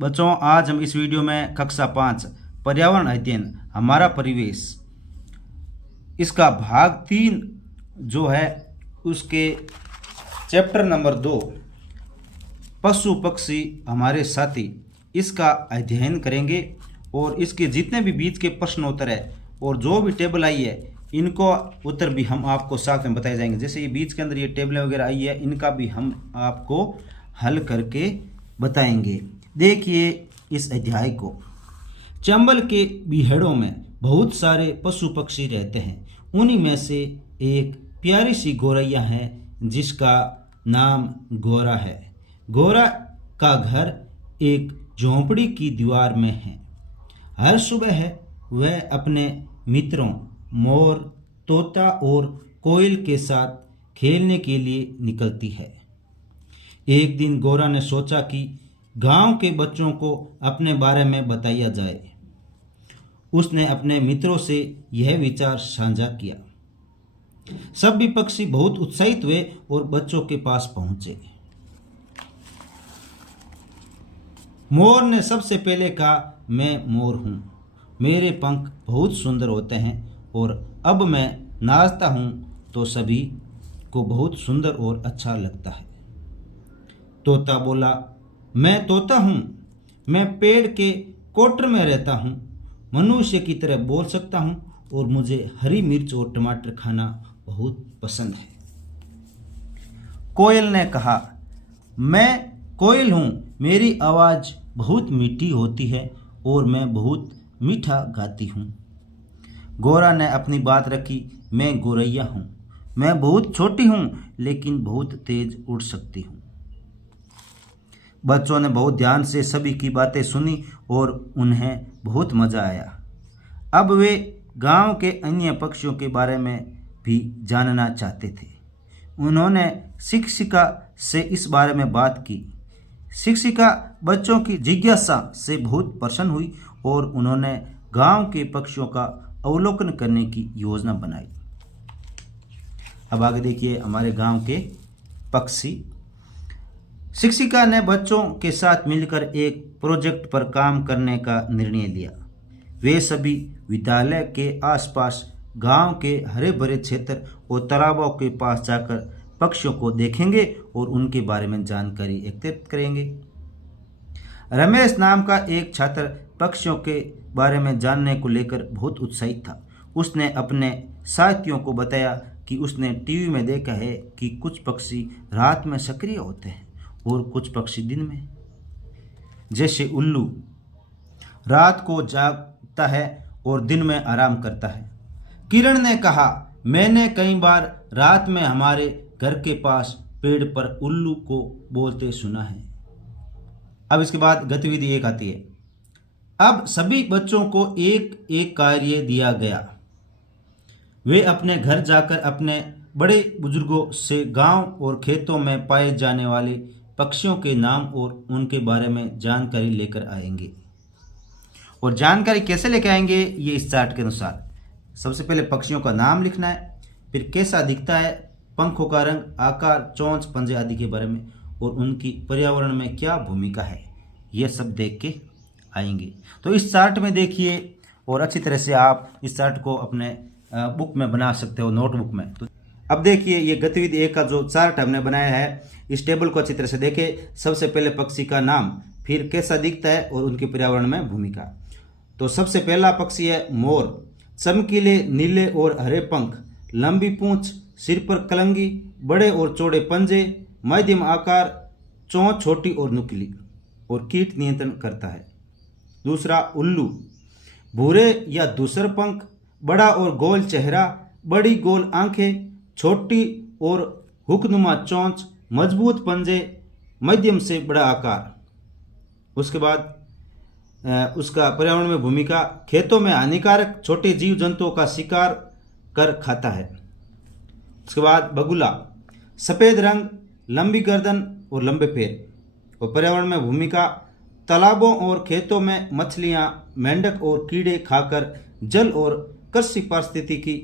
बच्चों, आज हम इस वीडियो में कक्षा 5 पर्यावरण अध्ययन हमारा परिवेश इसका भाग 3 जो है उसके चैप्टर नंबर 2 पशु पक्षी हमारे साथी इसका अध्ययन करेंगे। और इसके जितने भी बीच के प्रश्न उत्तर है और जो भी टेबल आई है इनको उत्तर भी हम आपको साथ में बताए जाएंगे। जैसे ये बीच के अंदर ये टेबलें वगैरह आई है, इनका भी हम आपको हल करके बताएंगे। देखिए इस अध्याय को। चंबल के बीहड़ों में बहुत सारे पशु पक्षी रहते हैं। उन्हीं में से एक प्यारी सी गौरैया है जिसका नाम गोरा है। गोरा का घर एक झोंपड़ी की दीवार में है। हर सुबह वह अपने मित्रों मोर, तोता और कोयल के साथ खेलने के लिए निकलती है। एक दिन गोरा ने सोचा कि गांव के बच्चों को अपने बारे में बताया जाए। उसने अपने मित्रों से यह विचार साझा किया। सभी पक्षी बहुत उत्साहित हुए और बच्चों के पास पहुंचे। मोर ने सबसे पहले कहा, मैं मोर हूँ, मेरे पंख बहुत सुंदर होते हैं और अब मैं नाचता हूँ तो सभी को बहुत सुंदर और अच्छा लगता है। तोता बोला, मैं तोता हूँ, मैं पेड़ के कोटर में रहता हूँ, मनुष्य की तरह बोल सकता हूँ और मुझे हरी मिर्च और टमाटर खाना बहुत पसंद है। कोयल ने कहा, मैं कोयल हूँ, मेरी आवाज़ बहुत मीठी होती है और मैं बहुत मीठा गाती हूँ। गोरा ने अपनी बात रखी, मैं गौरैया हूँ, मैं बहुत छोटी हूँ लेकिन बहुत तेज उड़ सकती हूँ। बच्चों ने बहुत ध्यान से सभी की बातें सुनी और उन्हें बहुत मज़ा आया। अब वे गांव के अन्य पक्षियों के बारे में भी जानना चाहते थे। उन्होंने शिक्षिका से इस बारे में बात की। शिक्षिका बच्चों की जिज्ञासा से बहुत प्रसन्न हुई और उन्होंने गांव के पक्षियों का अवलोकन करने की योजना बनाई। अब आगे देखिए हमारे गांव के पक्षी। शिक्षिका ने बच्चों के साथ मिलकर एक प्रोजेक्ट पर काम करने का निर्णय लिया। वे सभी विद्यालय के आसपास गांव के हरे भरे क्षेत्र और तालाबों के पास जाकर पक्षियों को देखेंगे और उनके बारे में जानकारी एकत्रित करेंगे। रमेश नाम का एक छात्र पक्षियों के बारे में जानने को लेकर बहुत उत्साहित था। उसने अपने साथियों को बताया कि उसने टीवी में देखा है कि कुछ पक्षी रात में सक्रिय होते हैं और कुछ पक्षी दिन में। जैसे उल्लू रात को जागता है और दिन में आराम करता है। किरण ने कहा, मैंने कई बार रात में हमारे घर के पास पेड़ पर उल्लू को बोलते सुना है। अब इसके बाद गतिविधि 1 आती है। अब सभी बच्चों को एक एक कार्य दिया गया। वे अपने घर जाकर अपने बड़े बुजुर्गों से गांव और खेतों में पाए जाने वाले पक्षियों के नाम और उनके बारे में जानकारी लेकर आएंगे। और जानकारी कैसे लेकर आएंगे ये इस चार्ट के अनुसार। सबसे पहले पक्षियों का नाम लिखना है, फिर कैसा दिखता है, पंखों का रंग, आकार, चोंच, पंजे आदि के बारे में और उनकी पर्यावरण में क्या भूमिका है, यह सब देख के आएंगे। तो इस चार्ट में देखिए और अच्छी तरह से आप इस चार्ट को अपने बुक में बना सकते हो, नोटबुक में। तो अब देखिए ये गतिविधि 1 का जो चार्ट हमने बनाया है, इस टेबल को अच्छी तरह से देखें। सबसे पहले पक्षी का नाम, फिर कैसा दिखता है और उनके पर्यावरण में भूमिका। तो सबसे पहला पक्षी है मोर। चमकीले नीले और हरे पंख, लंबी पूंछ, सिर पर कलंगी, बड़े और चौड़े पंजे, मध्यम आकार, चोंच छोटी और नुकीली और कीट नियंत्रण करता है। दूसरा उल्लू, भूरे या धूसर पंख, बड़ा और गोल चेहरा, बड़ी गोल आंखें, छोटी और हुकनुमा चोंच, मजबूत पंजे, मध्यम से बड़ा आकार। उसके बाद उसका पर्यावरण में भूमिका, खेतों में हानिकारक छोटे जीव जंतुओं का शिकार कर खाता है। उसके बाद बगुला, सफ़ेद रंग, लंबी गर्दन और लंबे पैर। और पर्यावरण में भूमिका, तालाबों और खेतों में मछलियां, मेंढक और कीड़े खाकर जल और कृषि पारिस्थितिकी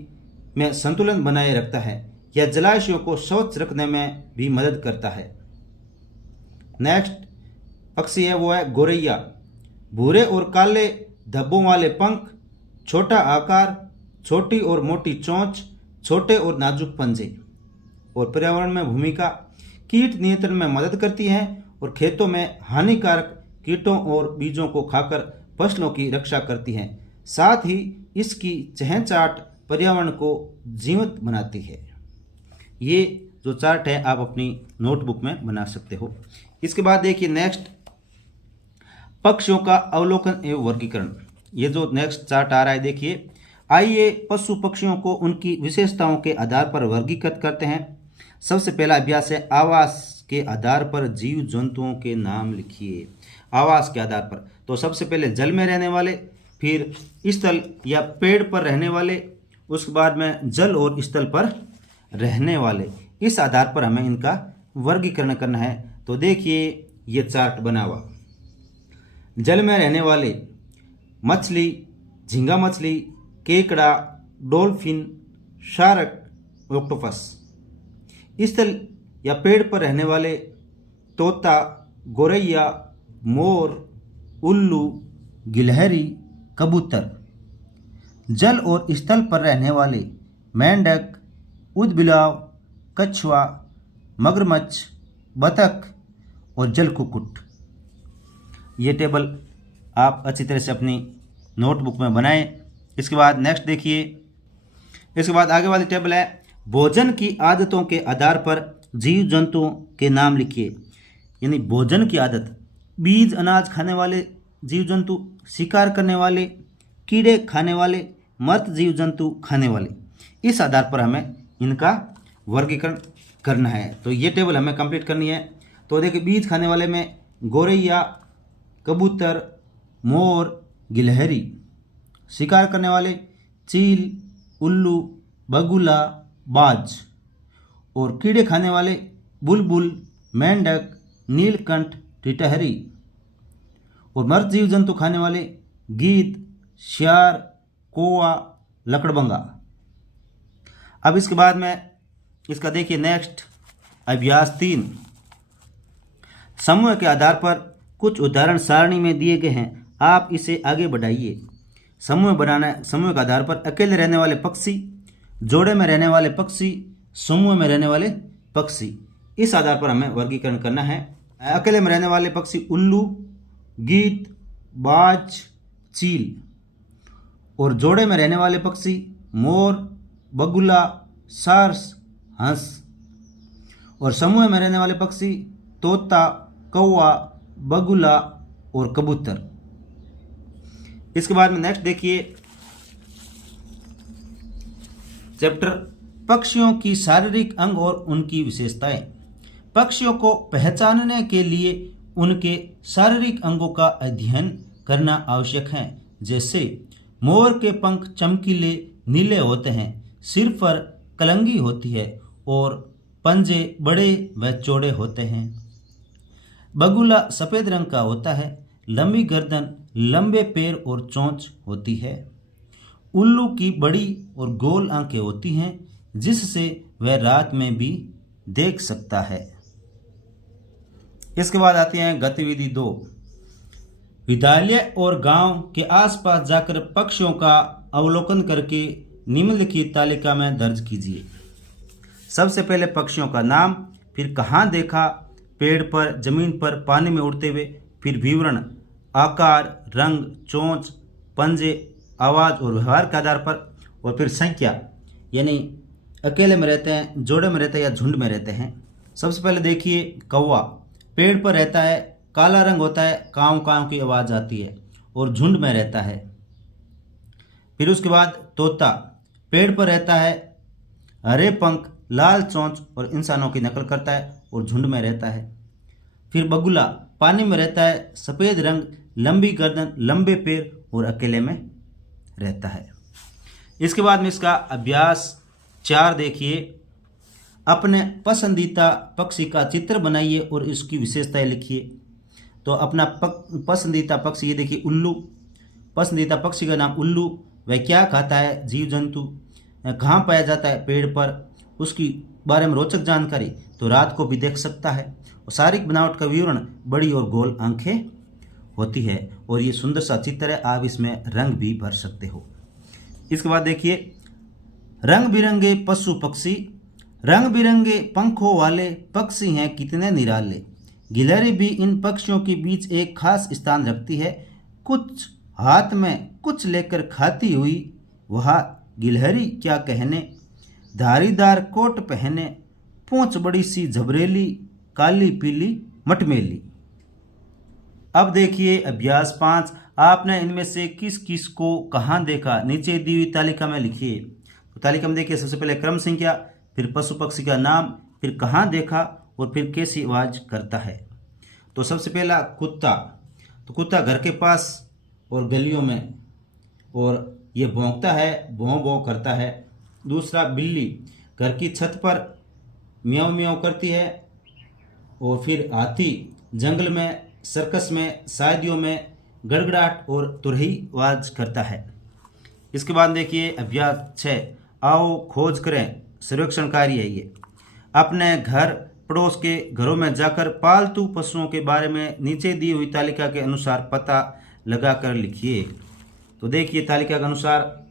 में संतुलन बनाए रखता है। यह जलाशयों को स्वच्छ रखने में भी मदद करता है। नेक्स्ट, पक्षी है वो है गोरैया। भूरे और काले धब्बों वाले पंख, छोटा आकार, छोटी और मोटी चोंच, छोटे और नाजुक पंजे। और पर्यावरण में भूमिका, कीट नियंत्रण में मदद करती है और खेतों में हानिकारक कीटों और बीजों को खाकर फसलों की रक्षा करती है। साथ ही इसकी चहचहाट पर्यावरण को जीवंत बनाती है। ये जो चार्ट है आप अपनी नोटबुक में बना सकते हो। इसके बाद देखिए नेक्स्ट, पक्षियों का अवलोकन एवं वर्गीकरण। ये जो नेक्स्ट चार्ट आ रहा है देखिए। आइए पशु पक्षियों को उनकी विशेषताओं के आधार पर वर्गीकृत करते हैं। सबसे पहला अभ्यास है, आवास के आधार पर जीव जंतुओं के नाम लिखिए। आवास के आधार पर तो सबसे पहले जल में रहने वाले, फिर स्थल या पेड़ पर रहने वाले, उसके बाद में जल और स्थल पर रहने वाले। इस आधार पर हमें इनका वर्गीकरण करना है। तो देखिए ये चार्ट बना हुआ। जल में रहने वाले मछली, झींगा मछली, केकड़ा, डॉल्फिन, शार्क, ऑक्टोपस। स्थल या पेड़ पर रहने वाले तोता, गोरैया, मोर, उल्लू, गिलहरी, कबूतर। जल और स्थल पर रहने वाले मेंढक, ऊदबिलाव, कछुआ, मगरमच्छ, बतख और जल कुक्कुट। ये टेबल आप अच्छी तरह से अपनी नोटबुक में बनाएं। इसके बाद नेक्स्ट देखिए, इसके बाद आगे वाली टेबल है, भोजन की आदतों के आधार पर जीव जंतुओं के नाम लिखिए। यानी भोजन की आदत, बीज अनाज खाने वाले जीव जंतु, शिकार करने वाले, कीड़े खाने वाले, मृत जीव जंतु खाने वाले। इस आधार पर हमें इनका वर्गीकरण करना है। तो ये टेबल हमें कंप्लीट करनी है। तो देखिए, बीज खाने वाले में गोरैया, कबूतर, मोर, गिलहरी। शिकार करने वाले चील, उल्लू, बगुला, बाज। और कीड़े खाने वाले बुलबुल, मेंढक, नीलकंठ, टिटहरी। और मृत जीव जंतु खाने वाले गीद, श्यार, कौवा, लकड़बंगा। अब इसके बाद में इसका देखिए नेक्स्ट अभ्यास 3। समूह के आधार पर कुछ उदाहरण सारणी में दिए गए हैं, आप इसे आगे बढ़ाइए। समूह बनाना है। समूह के आधार पर अकेले रहने वाले पक्षी, जोड़े में रहने वाले पक्षी, समूह में रहने वाले पक्षी। इस आधार पर हमें वर्गीकरण करना है। अकेले में रहने वाले पक्षी उल्लू, गीद, बाज, चील। और जोड़े में रहने वाले पक्षी मोर, बगुला, सारस, हंस। और समूह में रहने वाले पक्षी तोता, कौवा, बगुला और कबूतर। इसके बाद में नेक्स्ट देखिए चैप्टर, पक्षियों की शारीरिक अंग और उनकी विशेषताएं। पक्षियों को पहचानने के लिए उनके शारीरिक अंगों का अध्ययन करना आवश्यक है। जैसे मोर के पंख चमकीले नीले होते हैं, सिर पर कलंगी होती है और पंजे बड़े व चौड़े होते हैं। बगुला सफ़ेद रंग का होता है, लंबी गर्दन, लंबे पैर और चोंच होती है। उल्लू की बड़ी और गोल आंखें होती हैं, जिससे वह रात में भी देख सकता है। इसके बाद आती हैं गतिविधि 2। विद्यालय और गांव के आसपास जाकर पक्षियों का अवलोकन करके निम्नलिखित तालिका में दर्ज कीजिए। सबसे पहले पक्षियों का नाम, फिर कहाँ देखा, पेड़ पर, जमीन पर, पानी में उड़ते हुए, फिर विवरण, आकार, रंग, चोंच, पंजे, आवाज़ और व्यवहार के आधार पर, और फिर संख्या, यानी अकेले में रहते हैं, जोड़े में रहते हैं या झुंड में रहते हैं। सबसे पहले देखिए कौवा, पेड़ पर रहता है, काला रंग होता है, काँव काँव की आवाज़ आती है और झुंड में रहता है। फिर उसके बाद तोता, पेड़ पर रहता है, हरे पंख, लाल चोंच और इंसानों की नकल करता है और झुंड में रहता है। फिर बगुला, पानी में रहता है, सफ़ेद रंग, लंबी गर्दन, लंबे पैर और अकेले में रहता है। इसके बाद में इसका अभ्यास 4 देखिए, अपने पसंदीदा पक्षी का चित्र बनाइए और इसकी विशेषताएं लिखिए। तो अपना पसंदीदा पक्षी, ये देखिए उल्लू, पसंदीदा पक्षी का नाम उल्लू। वह क्या खाता है, जीव जंतु, कहाँ पाया जाता है, पेड़ पर, उसकी बारे में रोचक जानकारी, तो रात को भी देख सकता है। और शारीरिक बनावट का विवरण बड़ी और गोल आंखें होती है और ये सुंदर सा चित्र है, आप इसमें रंग भी भर सकते हो। इसके बाद देखिए रंग बिरंगे पशु पक्षी, रंग बिरंगे पंखों वाले पक्षी हैं कितने निराले, गिलहरी भी इन पक्षियों के बीच एक खास स्थान रखती है, कुछ हाथ में कुछ लेकर खाती हुई वह गिलहरी क्या कहने, धारीदार कोट पहने, पूंछ बड़ी सी झबरेली, काली पीली मटमेली। अब देखिए अभ्यास 5, आपने इनमें से किस किस को कहाँ देखा, नीचे दी हुई तालिका में लिखिए। तो तालिका में देखिए सबसे पहले क्रम संख्या, फिर पशु पक्षी का नाम, फिर कहाँ देखा और फिर कैसी आवाज करता है। तो सबसे पहला कुत्ता, तो कुत्ता घर के पास और गलियों में और ये भौंकता है, भौं भौं करता है। दूसरा बिल्ली घर की छत पर म्याऊं म्याऊं करती है। और फिर हाथी जंगल में, सर्कस में, शादियों में गड़गड़ाहट और तुरही आवाज करता है। इसके बाद देखिए अभ्यास 6, आओ खोज करें, सर्वेक्षण कार्य है ये। अपने घर पड़ोस के घरों में जाकर पालतू पशुओं के बारे में नीचे दी हुई तालिका के अनुसार पता लगाकर लिखिए। तो देखिए तालिका के अनुसार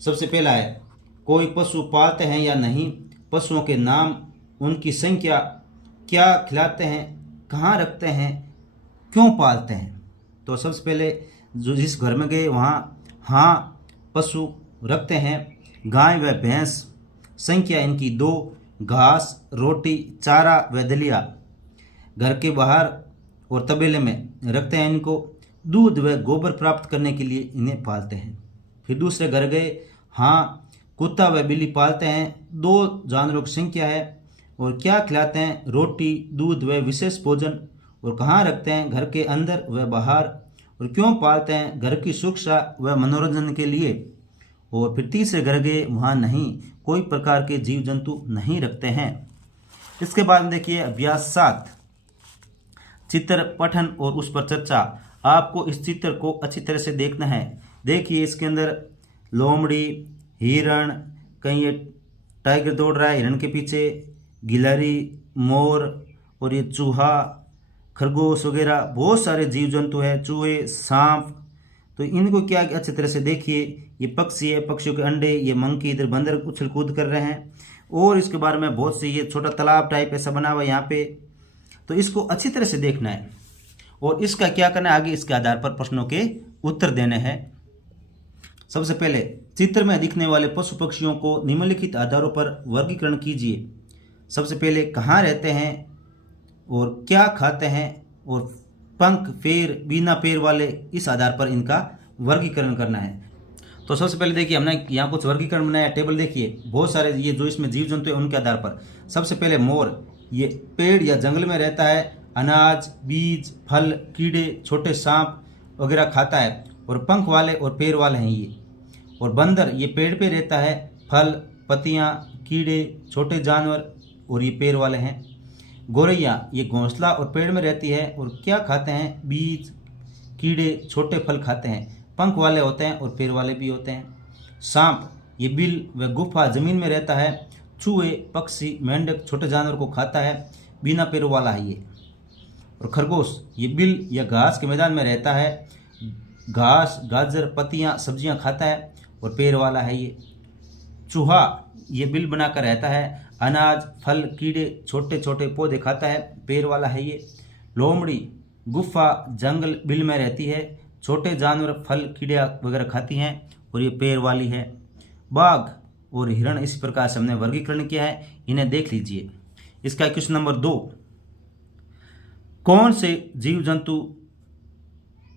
सबसे पहला है कोई पशु पालते हैं या नहीं, पशुओं के नाम, उनकी संख्या, क्या खिलाते हैं, कहाँ रखते हैं, क्यों पालते हैं। तो सबसे पहले जो जिस घर में गए वहाँ हाँ पशु रखते हैं, गाय व भैंस, संख्या इनकी 2, घास, रोटी, चारा व दलिया, घर के बाहर और तबेले में रखते हैं इनको, दूध व गोबर प्राप्त करने के लिए इन्हें पालते हैं। फिर दूसरे घर गए, हाँ कुत्ता व बिल्ली पालते हैं, 2 जानवरों की संख्या है और क्या खिलाते हैं, रोटी, दूध व विशेष भोजन, और कहाँ रखते हैं, घर के अंदर व बाहर, और क्यों पालते हैं, घर की सुरक्षा व मनोरंजन के लिए। और फिर तीसरे घर गए, वहाँ नहीं, कोई प्रकार के जीव जंतु नहीं रखते हैं। इसके बाद देखिए अभ्यास 7, चित्र पठन और उस पर चर्चा। आपको इस चित्र को अच्छी तरह से देखना है। देखिए इसके अंदर लोमड़ी, हिरण, कहीं ये टाइगर दौड़ रहा है हिरण के पीछे, गिलहरी, मोर और ये चूहा, खरगोश वगैरह बहुत सारे जीव जंतु हैं, चूहे, सांप। तो इनको क्या अच्छी तरह से देखिए, ये पक्षी है, पक्षियों के अंडे, ये मंकी, इधर बंदर उछल कूद कर रहे हैं। और इसके बारे में बहुत सी, ये छोटा तालाब टाइप ऐसा बना हुआ है यहाँ पे, तो इसको अच्छी तरह से देखना है और इसका क्या करना है, आगे इसके आधार पर प्रश्नों के उत्तर देने हैं। सबसे पहले चित्र में दिखने वाले पशु पक्षियों को निम्नलिखित आधारों पर वर्गीकरण कीजिए। सबसे पहले कहाँ रहते हैं और क्या खाते हैं, और पंख, पैर, बिना पैर वाले, इस आधार पर इनका वर्गीकरण करना है। तो सबसे पहले देखिए हमने यहाँ कुछ वर्गीकरण बनाया, टेबल देखिए, बहुत सारे ये जो इसमें जीव जंतु है उनके आधार पर। सबसे पहले मोर, ये पेड़ या जंगल में रहता है, अनाज, बीज, फल, कीड़े, छोटे सांप वगैरह खाता है और पंख वाले और पैर वाले हैं ये। और बंदर, ये पेड़ पे रहता है, फल, पत्तियाँ, कीड़े, छोटे जानवर और ये पैर वाले हैं। गोरैया, ये घोंसला और पेड़ में रहती है और क्या खाते हैं, बीज, कीड़े, छोटे फल खाते हैं, पंख वाले होते हैं और पैर वाले भी होते हैं। सांप, ये बिल व गुफा जमीन में रहता है, चूहे, पक्षी, मेंढक, छोटे जानवर को खाता है, बिना पैरों वाला है ये। और खरगोश, ये बिल या घास के मैदान में रहता है, घास, गाजर, पत्तियाँ, सब्जियाँ खाता है और पैर वाला है ये। चूहा, ये बिल बनाकर रहता है, अनाज, फल, कीड़े, छोटे छोटे पौधे खाता है, पैर वाला है ये। लोमड़ी, गुफा, जंगल, बिल में रहती है, छोटे जानवर, फल, कीड़े वगैरह खाती हैं और ये पैर वाली है। बाघ और हिरण, इस प्रकार से हमने वर्गीकरण किया है, इन्हें देख लीजिए। इसका क्वेश्चन नंबर 2, कौन से जीव जंतु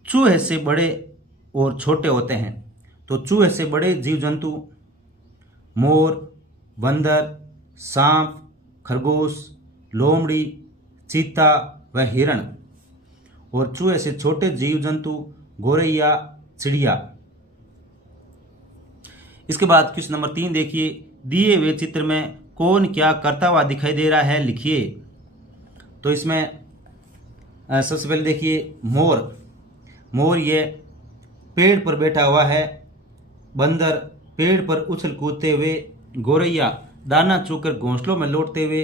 चूहे से बड़े और छोटे होते हैं। तो चूहे से बड़े जीव जंतु मोर, बंदर, सांप, खरगोश, लोमड़ी, चीता व हिरण। और चूहे से छोटे जीव जंतु गोरैया, चिड़िया। इसके बाद क्वेश्चन नंबर 3 देखिए, दिए हुए चित्र में कौन क्या करता हुआ दिखाई दे रहा है, लिखिए। तो इसमें सबसे पहले देखिए मोर ये पेड़ पर बैठा हुआ है, बंदर पेड़ पर उछल कूदते हुए, गोरैया दाना चूकर घोंसलों में लौटते हुए,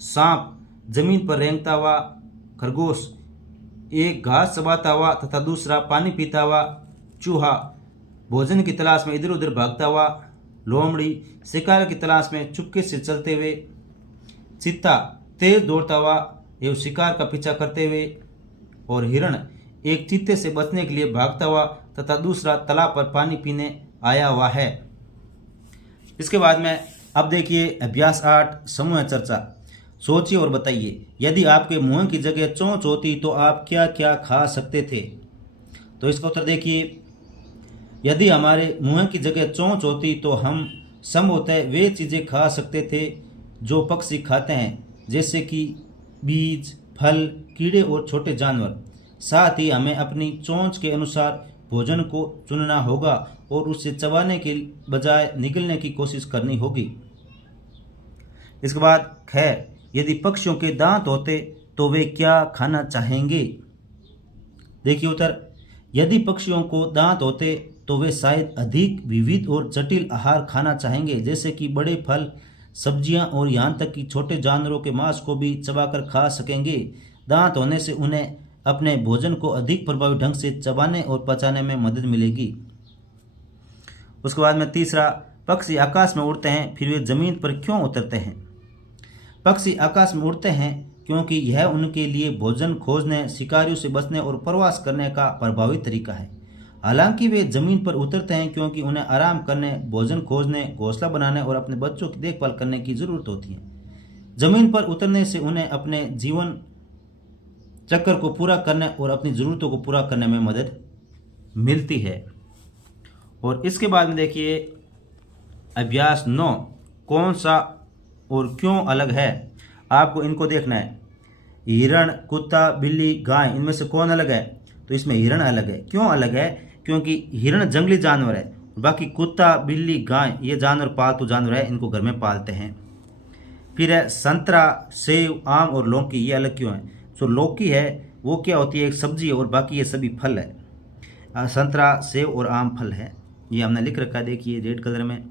सांप जमीन पर रेंगता हुआ खरगोश, एक घास चबाता हुआ तथा दूसरा पानी पीता हुआ चूहा, भोजन की तलाश में इधर उधर भागता हुआ लोमड़ी, शिकार की तलाश में चुपके से चलते हुए चीता, तेज दौड़ता हुआ एवं शिकार का पीछा करते हुए, और हिरण, एक चीते से बचने के लिए भागता हुआ तथा दूसरा तालाब पर पानी पीने आया हुआ है। इसके बाद में अब देखिए अभ्यास 8 समूह चर्चा। सोचिए और बताइए, यदि आपके मुंह की जगह चोंच होती तो आप क्या क्या खा सकते थे। तो इसका उत्तर देखिए, यदि हमारे मुंह की जगह चोंच होती तो हम संभवतः वे चीज़ें खा सकते थे जो पक्षी खाते हैं, जैसे कि बीज, फल, कीड़े और छोटे जानवर। साथ ही हमें अपनी चोंच के अनुसार भोजन को चुनना होगा और उसे चबाने के बजाय निगलने की कोशिश करनी होगी। इसके बाद खैर, यदि पक्षियों के दांत होते तो वे क्या खाना चाहेंगे। देखिए उत्तर, यदि पक्षियों को दांत होते तो वे शायद अधिक विविध और जटिल आहार खाना चाहेंगे, जैसे कि बड़े फल, सब्जियां और यहाँ तक कि छोटे जानवरों के मांस को भी चबाकर खा सकेंगे। दांत होने से उन्हें अपने भोजन को अधिक प्रभावी ढंग से चबाने और पचाने में मदद मिलेगी। उसके बाद में तीसरा, पक्षी आकाश में उड़ते हैं फिर वे जमीन पर क्यों उतरते हैं। पक्षी आकाश में उड़ते हैं क्योंकि यह उनके लिए भोजन खोजने, शिकारियों से बचने और प्रवास करने का प्रभावी तरीका है। हालांकि वे जमीन पर उतरते हैं क्योंकि उन्हें आराम करने, भोजन खोजने, घोंसला बनाने और अपने बच्चों की देखभाल करने की जरूरत होती है। जमीन पर उतरने से उन्हें अपने जीवन चक्र को पूरा करने और अपनी ज़रूरतों को पूरा करने में मदद मिलती है। और इसके बाद में देखिए अभ्यास 9, कौन सा और क्यों अलग है। आपको इनको देखना है। हिरण, कुत्ता, बिल्ली, गाय, इनमें से कौन अलग है। तो इसमें हिरण अलग है। क्यों अलग है, क्योंकि हिरण जंगली जानवर है, बाकी कुत्ता, बिल्ली, गाय ये जानवर पालतू जानवर है, इनको घर में पालते हैं। फिर है संतरा, सेब, आम और लौकी, ये अलग क्यों है। जो लौकी है वो क्या होती है, एक सब्जी है, और बाकी ये सभी फल है। संतरा, सेब और आम फल है, ये हमने लिख रखा है देखिए रेड कलर में।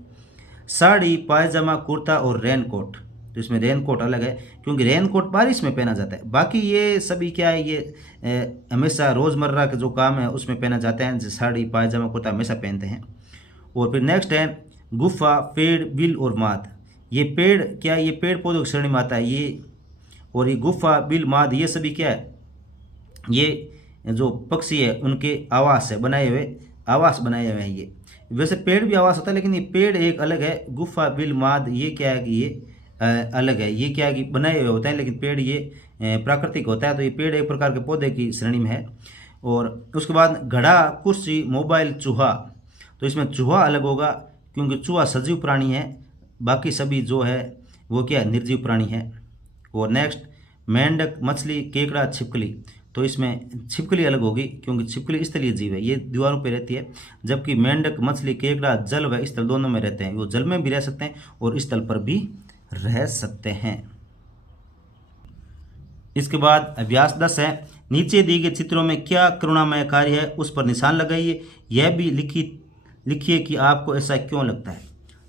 साड़ी, पायजामा, कुर्ता और रेनकोट, तो इसमें रेनकोट अलग है क्योंकि रेनकोट बारिश में पहना जाता है। बाकी ये सभी क्या है, ये हमेशा रोज़मर्रा के जो काम है उसमें पहना जाते हैं, जैसे साड़ी, पायजामा, कुर्ता हमेशा पहनते हैं। और फिर नेक्स्ट है गुफा, पेड़, बिल और माद। ये पेड़ क्या है, ये पेड़ पौधों की श्रेणी में आता है ये। और ये गुफा, बिल, माद ये सभी क्या है, ये जो पक्षी है उनके आवास है, बनाए हुए हैं ये। वैसे पेड़ भी आवास होता है, लेकिन ये पेड़ एक अलग है। गुफा, बिल, माद ये क्या है कि ये अलग है। ये क्या है कि बनाए हुए होते हैं, लेकिन पेड़ ये प्राकृतिक होता है। तो ये पेड़ एक प्रकार के पौधे की श्रेणी में है। और उसके बाद घड़ा, कुर्सी, मोबाइल, चूहा, तो इसमें चूहा अलग होगा क्योंकि चूहा सजीव प्राणी है, बाकी सभी जो है वो क्या है, निर्जीव प्राणी है। और नेक्स्ट मेंढक, मछली, केकड़ा, छिपकली, तो इसमें छिपकली अलग होगी क्योंकि छिपकली स्थलीय जीव है, ये दीवारों पे रहती है, जबकि मेंढक, मछली, केकड़ा जल व स्थल दोनों में रहते हैं। वो जल में भी रह सकते हैं और स्थल पर भी रह सकते हैं। इसके बाद अभ्यास 10 है, नीचे दिए गए चित्रों में क्या करुणामय कार्य है, उस पर निशान लगाइए। यह भी लिखिए कि आपको ऐसा क्यों लगता है।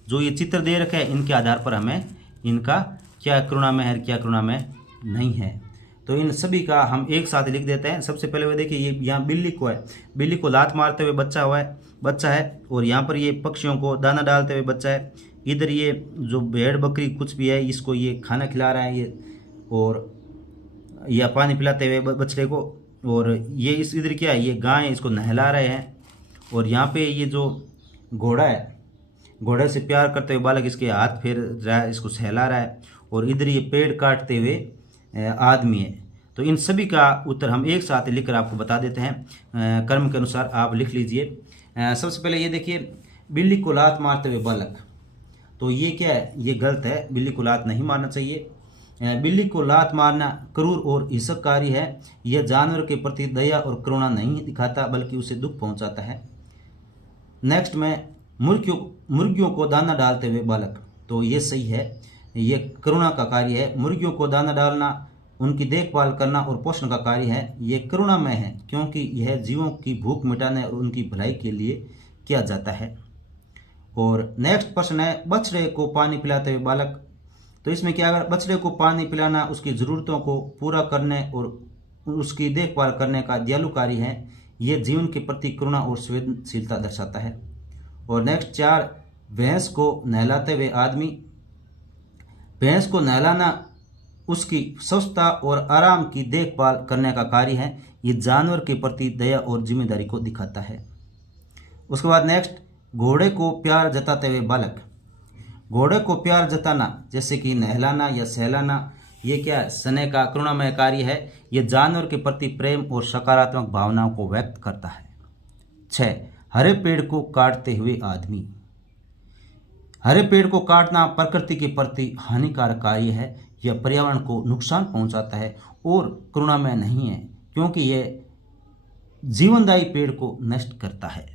जो ये चित्र दे रखे हैं इनके आधार पर हमें इनका क्या करुणामय है, क्या करुणामय नहीं है, तो इन सभी का हम एक साथ लिख देते हैं। सबसे पहले वो देखिए, ये यहाँ बिल्ली को है, बिल्ली को लात मारते हुए बच्चा है, और यहाँ पर ये पक्षियों को दाना डालते हुए बच्चा है। इधर ये जो भेड़ बकरी कुछ भी है इसको ये खाना खिला रहा है ये, और या पानी पिलाते हुए बछड़े को। और ये इस इधर क्या है, ये गाय इसको नहला रहे हैं। और यहाँ पे ये जो घोड़ा है, घोड़े से प्यार करते हुए बालक इसके हाथ फेर रहा है, इसको सहला रहा है। और इधर ये पेड़ काटते हुए आदमी है। तो इन सभी का उत्तर हम एक साथ लिखकर आपको बता देते हैं, कर्म के अनुसार आप लिख लीजिए। सबसे पहले ये देखिए, बिल्ली को लात मारते हुए बालक, तो ये क्या है, ये गलत है, बिल्ली को लात नहीं मारना चाहिए। बिल्ली को लात मारना क्रूर और हिंसककारी है। यह जानवर के प्रति दया और करुणा नहीं दिखाता बल्कि उसे दुख पहुंचाता है। नेक्स्ट में मुर्गियों को दाना डालते हुए बालक, तो ये सही है, ये करुणा का कार्य है। मुर्गियों को दाना डालना, उनकी देखभाल करना और पोषण का कार्य है। ये करुणामय है क्योंकि यह जीवों की भूख मिटाने और उनकी भलाई के लिए किया जाता है। और नेक्स्ट प्रश्न है, बछड़े को पानी पिलाते हुए बालक, तो इसमें क्या, अगर बछड़े को पानी पिलाना उसकी ज़रूरतों को पूरा करने और उसकी देखभाल करने का दयालु कार्य है। ये जीवन के प्रति करुणा और संवेदनशीलता दर्शाता है। और नेक्स्ट 4, भैंस को नहलाते हुए आदमी। भैंस को नहलाना उसकी स्वच्छता और आराम की देखभाल करने का कार्य है। ये जानवर के प्रति दया और जिम्मेदारी को दिखाता है। उसके बाद नेक्स्ट, घोड़े को प्यार जताते हुए बालक। घोड़े को प्यार जताना जैसे कि नहलाना या सहलाना, ये क्या स्नेह का करुणामय कार्य है। यह जानवर के प्रति प्रेम और सकारात्मक भावनाओं को व्यक्त करता है। 6, हरे पेड़ को काटते हुए आदमी। हरे पेड़ को काटना प्रकृति के प्रति हानिकारक कार्य है। यह पर्यावरण को नुकसान पहुंचाता है और करुणामय नहीं है, क्योंकि यह जीवनदायी पेड़ को नष्ट करता है।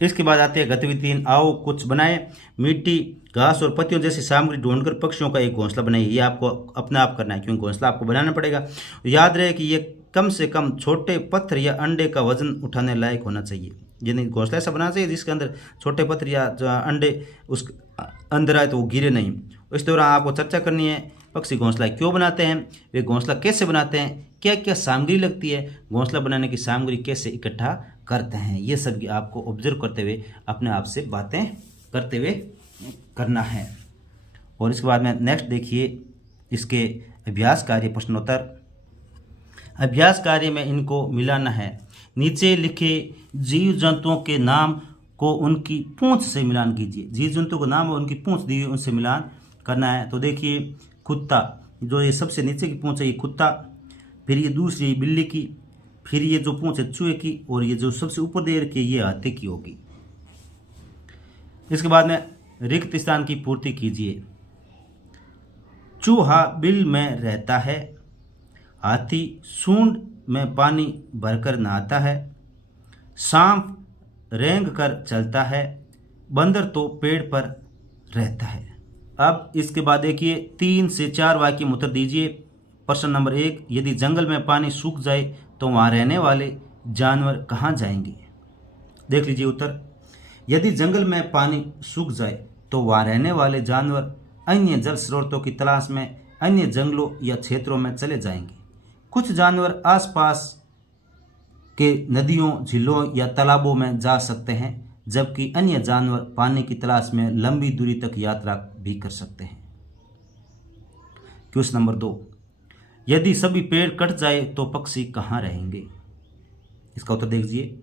इसके बाद आते हैं गतिविधि 3, आओ कुछ बनाएं। मिट्टी, घास और पत्तियों जैसी सामग्री ढूंढकर पक्षियों का एक घोंसला बनाइए। ये आपको अपने आप करना है, क्योंकि घोंसला आपको बनाना पड़ेगा। याद रहे कि ये कम से कम छोटे पत्थर या अंडे का वजन उठाने लायक होना चाहिए। यानी घोंसला ऐसा बनाना चाहिए जिसके अंदर छोटे पत्थर या जो अंडे उस अंदर आए तो वो गिरे नहीं। इस दौरान आपको चर्चा करनी है, पक्षी घोंसला क्यों बनाते हैं, वे घोंसला कैसे बनाते हैं, क्या क्या सामग्री लगती है, घोंसला बनाने की सामग्री कैसे इकट्ठा करते हैं। ये सब आपको ऑब्जर्व करते हुए अपने आप से बातें करते हुए करना है। और इसके बाद में नेक्स्ट देखिए इसके अभ्यास कार्य प्रश्नोत्तर। अभ्यास कार्य में इनको मिलाना है। नीचे लिखे जीव जंतुओं के नाम को उनकी पूंछ से मिलान कीजिए। जीव जंतु का नाम और उनकी पूंछ दी हुई उनसे मिलान करना है। तो देखिए कुत्ता, जो ये सबसे नीचे की पूंछ है ये कुत्ता, फिर ये दूसरी बिल्ली की, फिर ये जो पूंछ है चूहे की, और ये जो सबसे ऊपर दे रखी है ये हाथी की होगी। इसके बाद में रिक्त स्थान की पूर्ति कीजिए। चूहा बिल में रहता है, हाथी सूंड में पानी भरकर नहाता है, सांप रेंग कर चलता है, बंदर तो पेड़ पर रहता है। अब इसके बाद देखिए 3 से 4 वाक्य में उत्तर दीजिए। प्रश्न नंबर 1, यदि जंगल में पानी सूख जाए तो वहाँ रहने वाले जानवर कहाँ जाएंगे। देख लीजिए उत्तर। यदि जंगल में पानी सूख जाए तो वहाँ रहने वाले जानवर अन्य जल स्रोतों की तलाश में अन्य जंगलों या क्षेत्रों में चले जाएंगे। कुछ जानवर आसपास के नदियों, झीलों या तालाबों में जा सकते हैं, जबकि अन्य जानवर पानी की तलाश में लंबी दूरी तक यात्रा भी कर सकते हैं। क्वेश्चन नंबर 2, यदि सभी पेड़ कट जाए तो पक्षी कहाँ रहेंगे। इसका उत्तर दीजिए।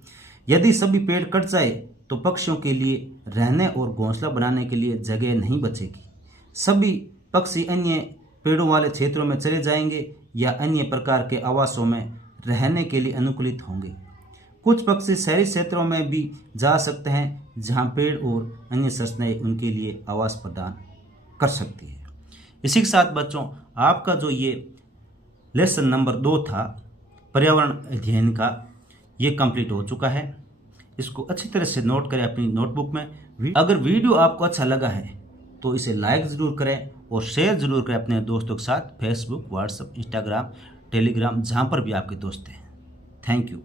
यदि सभी पेड़ कट जाए तो पक्षियों के लिए रहने और घोंसला बनाने के लिए जगह नहीं बचेगी। सभी पक्षी अन्य पेड़ों वाले क्षेत्रों में चले जाएंगे या अन्य प्रकार के आवासों में रहने के लिए अनुकूलित होंगे। कुछ पक्षी शहरी क्षेत्रों में भी जा सकते हैं, जहां पेड़ और अन्य संरचनाएं उनके लिए आवास प्रदान कर सकती है। इसी के साथ बच्चों आपका जो ये लेसन नंबर 2 था पर्यावरण अध्ययन का, ये कंप्लीट हो चुका है। इसको अच्छी तरह से नोट करें अपनी नोटबुक में। अगर वीडियो आपको अच्छा लगा है तो इसे लाइक ज़रूर करें और शेयर ज़रूर करें अपने दोस्तों के साथ, फेसबुक, व्हाट्सएप, इंस्टाग्राम, टेलीग्राम, जहाँ पर भी आपके दोस्त हैं। Thank you.